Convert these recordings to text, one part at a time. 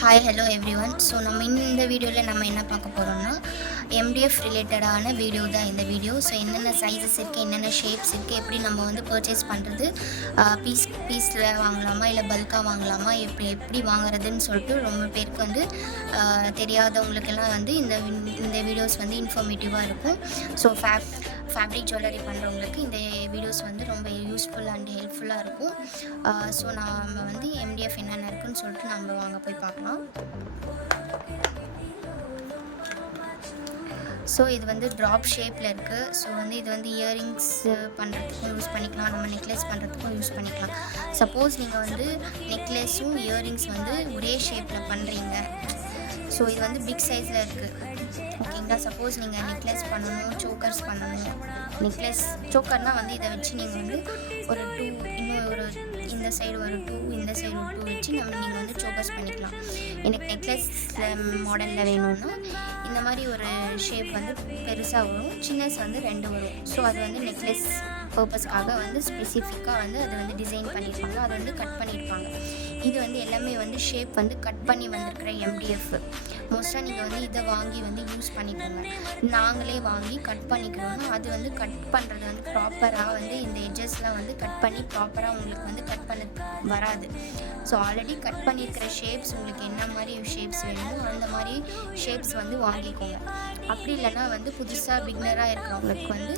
Hi hello everyone. So நம்ம இந்த வீடியோவில் நம்ம என்ன பார்க்க போகிறோம்னா எம்டிஎஃப் ரிலேட்டடான வீடியோ தான் இந்த வீடியோ. ஸோ என்னென்ன சைஸஸ் இருக்குது, என்னென்ன ஷேப்ஸ் இருக்குது, எப்படி நம்ம வந்து பர்ச்சேஸ் பண்ணுறது, பீஸில் வாங்கலாமா இல்லை பல்காக வாங்கலாமா, எப்படி வாங்குறதுன்னு சொல்லிட்டு ரொம்ப பேருக்கு வந்து தெரியாதவங்களுக்கெல்லாம் வந்து இந்த வீடியோஸ் வந்து இன்ஃபர்மேட்டிவாக இருக்கும். ஸோ ஃபேப்ரிக் ஜுவல்லரி பண்ணுறவங்களுக்கு இந்த வீடியோஸ் வந்து ரொம்ப யூஸ்ஃபுல் அண்ட் ஹெல்ப்ஃபுல்லாக இருக்கும். ஸோ நம்ம வந்து எம்டிஎஃப் என்னென்ன இருக்குன்னு சொல்லிட்டு நம்ம வாங்க போய் பார்க்கலாம். ஸோ இது வந்து ட்ராப் ஷேப்பில் இருக்குது. ஸோ வந்து இது வந்து இயரிங்ஸ் பண்ணுறதுக்கும் யூஸ் பண்ணிக்கலாம், நம்ம நெக்லஸ் பண்ணுறதுக்கும் யூஸ் பண்ணிக்கலாம். சப்போஸ் நீங்கள் வந்து நெக்லஸும் இயரிங்ஸ் வந்து ஒரே ஷேப்பில் பண்ணுறீங்க, ஸோ இது வந்து பிக் சைஸில் இருக்குது, ஓகேங்களா. சப்போஸ் நீங்கள் நெக்லஸ் பண்ணணும், சோக்கர்ஸ் பண்ணணும், நெக்லஸ் சோக்கர்னால் வந்து இதை வச்சு நீங்கள் வந்து ஒரு 2 இன்னும் ஒரு இந்த சைடு ஒரு 2 இந்த சைடு ஒரு 2 வச்சு நீங்கள் வந்து சோக்கர்ஸ் பண்ணிக்கலாம். எனக்கு நெக்லஸ் மாடலில் வேணும்னா இந்த மாதிரி ஒரு ஷேப் வந்து பெருசாக வரும், சின்னஸ் வந்து 2 வரும். ஸோ அது வந்து நெக்லஸ் பர்பஸ்க்காக வந்து ஸ்பெசிஃபிக்காக வந்து அது வந்து டிசைன் பண்ணியிருப்பாங்க, அதை வந்து கட் பண்ணியிருப்பாங்க. இது வந்து எல்லாமே வந்து ஷேப் வந்து கட் பண்ணி வந்திருக்கிற எம்டிஎஃப். மோஸ்ட்டாக நீங்கள் வந்து இதை வாங்கி வந்து யூஸ் பண்ணிக்கோங்க. நாங்களே வாங்கி கட் பண்ணிக்கிறோன்னா அது வந்து கட் பண்ணுறது வந்து ப்ராப்பராக வந்து இந்த எட்ஜஸ்லாம் வந்து கட் பண்ணி ப்ராப்பராக உங்களுக்கு வந்து கட் பண்ண வராது. ஸோ ஆல்ரெடி கட் பண்ணியிருக்கிற ஷேப்ஸ் உங்களுக்கு என்ன மாதிரி ஷேப்ஸ் வேணுமோ அந்த மாதிரி ஷேப்ஸ் வந்து வாங்கிக்கோங்க. அப்படி இல்லைனா வந்து புதுசாக பிகினராக இருக்கிறவங்களுக்கு வந்து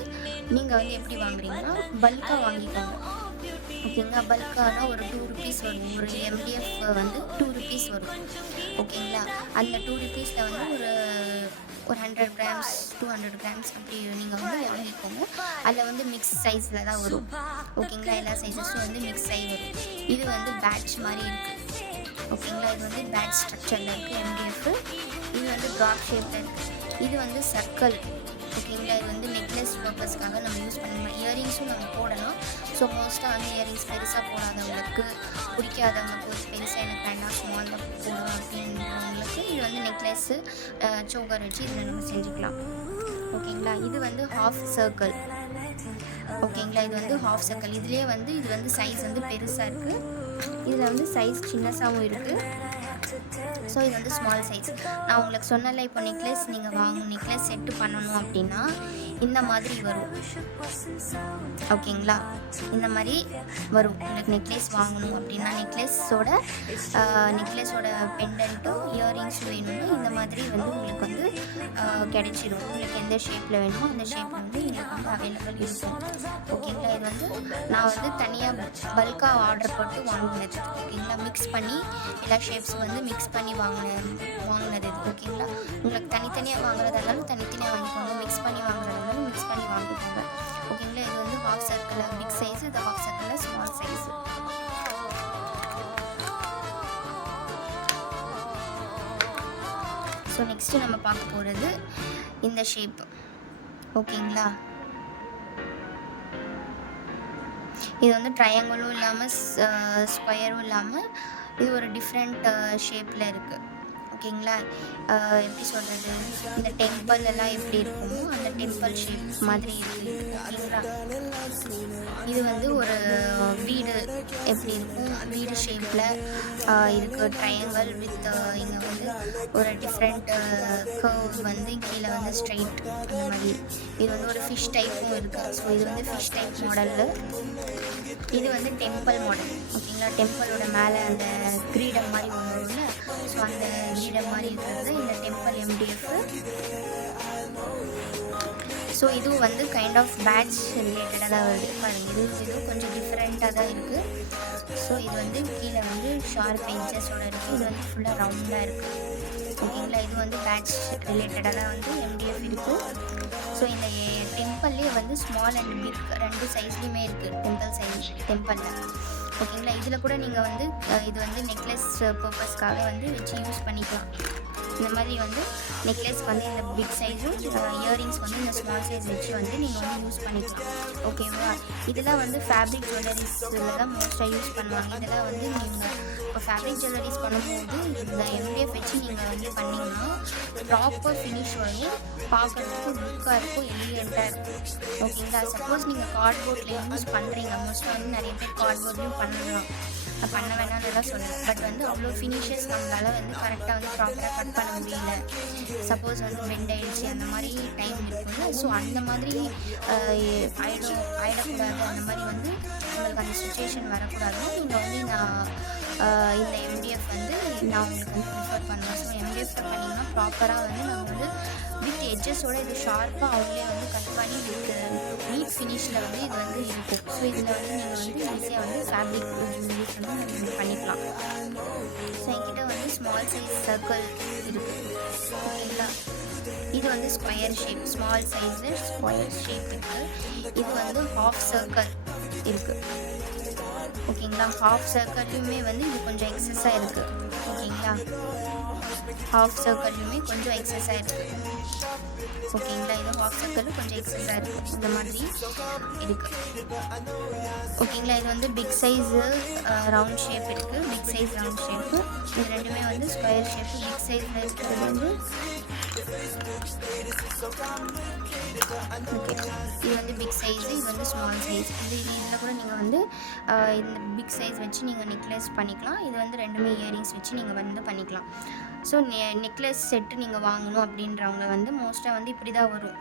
நீங்கள் வந்து எப்படி வாங்குறீங்கன்னா பல்காக வாங்கிக்கோங்க, ஓகேங்களா. பல்கானா ஒரு 2 rupees வரும், ஒரு எம்டிஎஃப் வந்து 2 rupees வரும், ஓகேங்களா. அந்த 2 rupeesல வந்து ஒரு 100 grams 200 grams அப்படி நீங்கள் வந்து வாங்கிக்கோங்க. அதில் வந்து மிக்ஸ் சைஸில் தான் வரும், ஓகேங்களா. எல்லா சைஸஸும் வந்து மிக்ஸ் ஆகி வரும். இது வந்து பேட்ச் மாதிரி இருக்குது, ஓகேங்களா. இது வந்து பேட்ச் ஸ்ட்ரக்சரில் இருக்குது எம்டிஎஃப். இது வந்து ட்ராப் ஷேப்பில் இருக்குது. இது வந்து சர்க்கிள், ஓகேங்களா. இது வந்து நெக்லஸ் பர்பஸ்க்காக நம்ம யூஸ் பண்ணலாம். இயரிங்ஸும் நம்ம போடலாம். ஸோ மோஸ்ட்டாக வந்து இயரிங்ஸ் பெருசாக போடாதவங்களுக்கு, பிடிக்காதவங்களுக்கு, ஒரு பெருசாக எனக்கு வேண்டாம் ஸ்மால் தான் போடணும் அப்படின்றவங்களுக்கு இது வந்து நெக்லஸ்ஸு சோக்கர் வச்சு இதில் நம்ம செஞ்சுக்கலாம், ஓகேங்களா. இது வந்து ஹாஃப் சர்க்கிள், ஓகேங்களா. இது வந்து ஹாஃப் சர்க்கிள். இதுலேயே வந்து இது வந்து சைஸ் வந்து பெருசாக இருக்குது, இதில் வந்து சைஸ் சின்னசாகவும் இருக்குது. ஸோ இது வந்து ஸ்மால் சைஸ். நான் உங்களுக்கு சொன்னல, இப்போ நெக்லஸ் நீங்கள் நெக்லஸ் செட்டு பண்ணணும் அப்படின்னா இந்த மாதிரி வரும், ஓகேங்களா. இந்த மாதிரி வரும். உங்களுக்கு நெக்லஸ் வாங்கணும் அப்படின்னா நெக்லஸோட பெண்டன்ட்டும் இயரிங்ஸும் வேணும்னா இந்த மாதிரி வந்து உங்களுக்கு வந்து கிடைச்சிடும். உங்களுக்கு எந்த ஷேப்பில் வேணுமோ அந்த ஷேப்பில் வந்து உங்களுக்கு வந்து அவைலபிள் இருக்கும், ஓகேங்களா. இது வந்து நான் வந்து தனியாக பல்காக ஆர்டர் போட்டு வாங்கினது, ஓகேங்களா. மிக்ஸ் பண்ணி எல்லா ஷேப்ஸும் வந்து மிக்ஸ் பண்ணி வாங்கினது, ஓகேங்களா. உங்களுக்கு தனித்தனியாக வாங்குறதா இருந்தாலும் தனித்தனியாக வாங்கிக்கோங்க, மிக்ஸ் பண்ணி வாங்குறதா இருந்தாலும் மிக்ஸ் பண்ணி வாங்கிக்கோங்க, ஓகேங்களா. இது வந்து ஹாஃப் சர்க்கிளில் பிக் சைஸ், இது ஹாஃப் சர்க்கிளில் ஸ்மால் சைஸ். ஸோ நெக்ஸ்ட்டு நம்ம பார்க்க போகிறது இந்த ஷேப், ஓகேங்களா. இது வந்து ட்ரையாங்கிளும் இல்லாமல் ஸ்கொயரும் இல்லாமல் இது ஒரு டிஃப்ரெண்ட் ஷேப்பில் இருக்குது, ஓகேங்களா. எப்படி சொல்கிறது, இந்த டெம்பிள் எல்லாம் எப்படி இருக்குமோ அந்த டெம்பிள் ஷேப் மாதிரி இருக்குது, ஓகேங்களா. இது வந்து ஒரு வீடு எப்படி இருக்கும், வீடு ஷேப்பில் இருக்குது, ட்ரையாங்கிள் வித் இங்கே வந்து ஒரு டிஃப்ரெண்ட் கர்வ் வந்து கீழே வந்து ஸ்ட்ரைட் அந்த மாதிரி. இது வந்து ஒரு ஃபிஷ் டைப்பும் இருக்குது. ஸோ இது வந்து ஃபிஷ் டைப் மாடலில். இது வந்து டெம்பிள் மாடல், ஓகேங்களா. டெம்பிளோட மேலே அந்த கிரீடம் மாதிரி ஒன்று இல்லை, ஸோ அந்த கிரீடம் மாதிரி இருக்கிறது இந்த டெம்பிள் எம்டிஎஃப். ஸோ இதுவும் வந்து கைண்ட் ஆஃப் பேட்ச் ரிலேட்டடாக தான் வருது பாருங்கள். இதுவும் கொஞ்சம் டிஃப்ரெண்ட்டாக தான் இருக்குது. ஸோ இது வந்து கீழே வந்து ஷார்ப் எட்ஜஸோடு இருக்குது, இது வந்து ஃபுல்லாக ரவுண்டாக இருக்குது, ஓகேங்களா. இது வந்து பேட்ச் ரிலேட்டடாக தான் வந்து எம்டிஎஃப் இருக்குது. ஸோ இந்த டெம்பிள்லேயே வந்து ஸ்மால் அண்ட் பிக் 2 சைஸ்லேயுமே இருக்குது டெம்பிளில், ஓகேங்களா. இதில் கூட நீங்கள் வந்து இது வந்து நெக்லஸ் பர்பஸ்க்காக வந்து வச்சு யூஸ் பண்ணிக்கலாம். இந்த மாதிரி வந்து நெக்லஸ்க்கு வந்து இந்த பிக் சைஸும் இயரிங்ஸ் வந்து இந்த ஸ்மால் சைஸ் வச்சு வந்து நீங்கள் வந்து யூஸ் பண்ணிக்கலாம், ஓகேவா. இதெல்லாம் வந்து ஃபேப்ரிக் ஜுவல்லரிஸில் தான் மோஸ்ட்டாக யூஸ் பண்ணுவாங்க. இதெல்லாம் வந்து நீங்கள் இப்போ ஃபேப்ரிக் ஜுவல்லரிஸ் பண்ணும்போது இந்த எம்டிஎஃப் வச்சு நீங்கள் வந்து பண்ணிங்கன்னா ப்ராப்பர் ஃபினிஷ் வரும், பார்க்குறதுக்கு லுக்காக இருக்கும், எலிகெண்ட்டாக இருக்கும், ஓகேங்களா. சப்போஸ் நீங்கள் கார்ட்போர்டில் யூஸ் பண்ணுறீங்க, மோஸ்ட்டாக வந்து நிறைய பேர் கார்ட்போர்ட்லேயும் பண்ணலாம். பண்ண வேணாம்னுலாம் சொல்லலை. பட் வந்து அவ்வளோ ஃபினிஷஸ் நம்மளால் வந்து கரெக்டாக வந்து ப்ராப்பராக கட் பண்ண முடியல. சப்போஸ் வந்து பெண்ட் ஆகிடுச்சு அந்த மாதிரி டைம் இருக்கும்ல. ஸோ அந்த மாதிரி ஆயிடக்கூடாது. அந்த மாதிரி வந்து உங்களுக்கு அந்த சுச்சுவேஷன் வரக்கூடாதுன்னா நீங்கள் வந்து இந்த எம்டிஎஃப் வந்து நான் உங்களுக்கு வந்து ப்ரிஃபர் பண்ணுவேன். ஸோ எம்டிஎஃப்ல பண்ணிங்கன்னா ப்ராப்பராக வந்து நம்ம வந்து வித் எட்ஜஸோடு இது ஷார்ப்பாக அவங்களே வந்து கட் பண்ணி வித் நீட் ஃபினிஷில் வந்து இது வந்து இருக்கும். ஸோ இதில் வந்து நீங்கள் வந்து ஈஸியாக வந்து ஃபேப்ரிக் ஜுவல்லரிஸ் வந்து நீங்கள் பண்ணிக்கலாம். ஸோ என்கிட்ட வந்து ஸ்மால் சைஸ் சர்க்கிள் இருக்குது. ஓகேங்களா, இது வந்து ஸ்கொயர் ஷேப், ஸ்மால் சைஸில் ஸ்கொயர் ஷேப் இருக்குது. இது வந்து ஹாஃப் சர்க்கிள் இருக்குது. ஓகேங்களா, ஹாஃப் சர்க்கிள்லையுமே வந்து இது கொஞ்சம் எக்ஸஸாக இருக்குது. ஓகேங்களா, ஹாஃப் சர்க்கிள்லையுமே கொஞ்சம் எக்ஸஸாக இருக்குது. ஓகேங்களா, இது ஹாஃப் சர்க்கிள் கொஞ்சம் எக்ஸஸாக இருக்குது. இந்த மாதிரி இருக்குது. ஓகேங்களா, இது வந்து பிக் சைஸு ரவுண்ட் ஷேப் இருக்குது. பிக் சைஸ் ரவுண்ட் ஷேப்பு இது ரெண்டுமே வந்து ஸ்கொயர் ஷேப்பு. பிக் சைஸில் இருக்கிறது வந்து ஓகே, இது வந்து பிக் சைஸு, இது வந்து ஸ்மால் சைஸ். இதில் கூட நீங்கள் வந்து இந்த பிக் சைஸ் வச்சு நீங்கள் நெக்லஸ் பண்ணிக்கலாம். இது வந்து ரெண்டுமே இயரிங்ஸ் வச்சு நீங்கள் வந்து பண்ணிக்கலாம். ஸோ நெக்லஸ் செட்டு நீங்கள் வாங்கணும் அப்படின்றவங்க வந்து மோஸ்ட்டாக வந்து இப்படி தான் வரும்.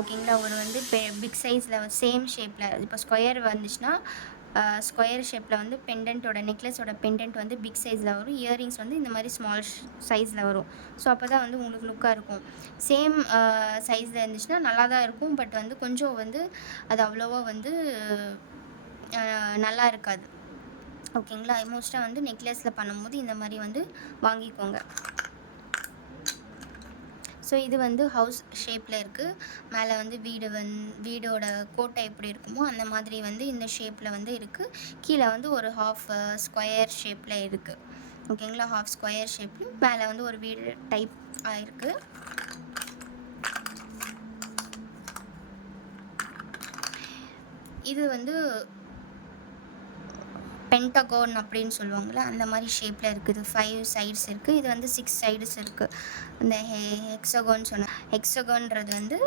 ஓகேங்களா, ஒரு வந்து பிக் சைஸில் சேம் ஷேப்பில் இப்போ ஸ்கொயர் வந்துச்சுன்னா ஸ்கொயர் ஷேப்பில் வந்து பெண்டன்ட்டோட நெக்லஸோட பெண்டன்ட் வந்து பிக் சைஸில் வரும். இயரிங்ஸ் வந்து இந்த மாதிரி ஸ்மால் சைஸில் வரும். ஸோ அப்போ தான் வந்து உங்களுக்கு லுக்காக இருக்கும். சேம் சைஸில் இருந்துச்சுன்னா நல்லா தான் இருக்கும். பட் வந்து கொஞ்சம் வந்து அது அவ்வளோவா வந்து நல்லா இருக்காது. ஓகேங்களா, மோஸ்ட்டாக வந்து நெக்லஸில் பண்ணும்போது இந்த மாதிரி வந்து வாங்கிக்கோங்க. ஸோ இது வந்து ஹவுஸ் ஷேப்பில் இருக்குது. மேலே வந்து வீடோட கோட்டை எப்படி இருக்குமோ அந்த மாதிரி வந்து இந்த ஷேப்பில் வந்து இருக்குது. கீழே வந்து ஒரு ஹாஃப் ஸ்கொயர் ஷேப்பில் இருக்குது. ஓகேங்களா, ஹாஃப் ஸ்கொயர் ஷேப்பில் மேலே வந்து ஒரு வீடு டைப் ஆகிருக்கு. இது வந்து பென்டகோன் அப்படின்னு சொல்லுவாங்கள்ல, அந்த மாதிரி ஷேப்பில் இருக்குது. 5 சைட்ஸ் இருக்குது. இது வந்து 6 சைட்ஸ் இருக்குது. இந்த ஹெக்ஸகோன் சொன்னேன். ஹெக்ஸகோன்றது வந்து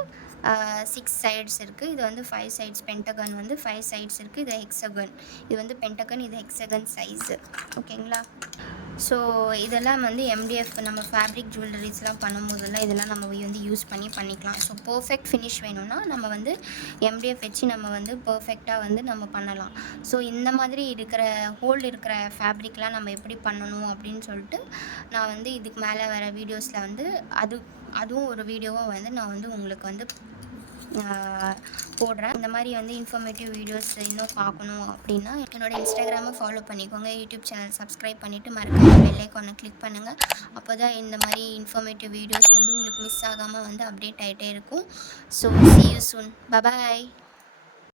6 சைட்ஸ் இருக்குது. இது வந்து 5 சைட்ஸ். பென்டகன் வந்து 5 சைட்ஸ் இருக்குது. இது ஹெக்ஸகன். இது வந்து பென்டகன், இது ஹெக்ஸகன் சைஸு. ஓகேங்களா, ஸோ இதெல்லாம் வந்து எம்டிஎஃப் நம்ம ஃபேப்ரிக் ஜுவல்லரிஸ்லாம் பண்ணும்போதெல்லாம் இதெல்லாம் நம்ம வந்து யூஸ் பண்ணிக்கலாம். ஸோ பர்ஃபெக்ட் ஃபினிஷ் வேணும்னா நம்ம வந்து எம்டிஎஃப் வச்சு நம்ம வந்து பர்ஃபெக்டாக வந்து நம்ம பண்ணலாம். ஸோ இந்த மாதிரி இருக்கிற ஹோல் இருக்கிற ஃபேப்ரிக்லாம் நம்ம எப்படி பண்ணணும் அப்படின்னு சொல்லிட்டு நான் வந்து இதுக்கு மேலே வர வீடியோஸில் வந்து அதுவும் ஒரு வீடியோவாக வந்து நான் வந்து உங்களுக்கு வந்து போடுறேன். இந்த மாதிரி வந்து இன்ஃபர்மேட்டிவ் வீடியோஸ் இன்னும் பார்க்கணும் அப்படின்னா என்னோடய இன்ஸ்டாகிராமை ஃபாலோ பண்ணிக்கோங்க. யூடியூப் சேனல் சப்ஸ்கிரைப் பண்ணிவிட்டு மறக்காம பெல் ஐகானை கிளிக் பண்ணுங்கள். அப்போ தான் இந்த மாதிரி இன்ஃபர்மேட்டிவ் வீடியோஸ் வந்து உங்களுக்கு மிஸ் ஆகாமல் வந்து அப்டேட் ஆகிட்டே இருக்கும். So see you soon. Bye bye.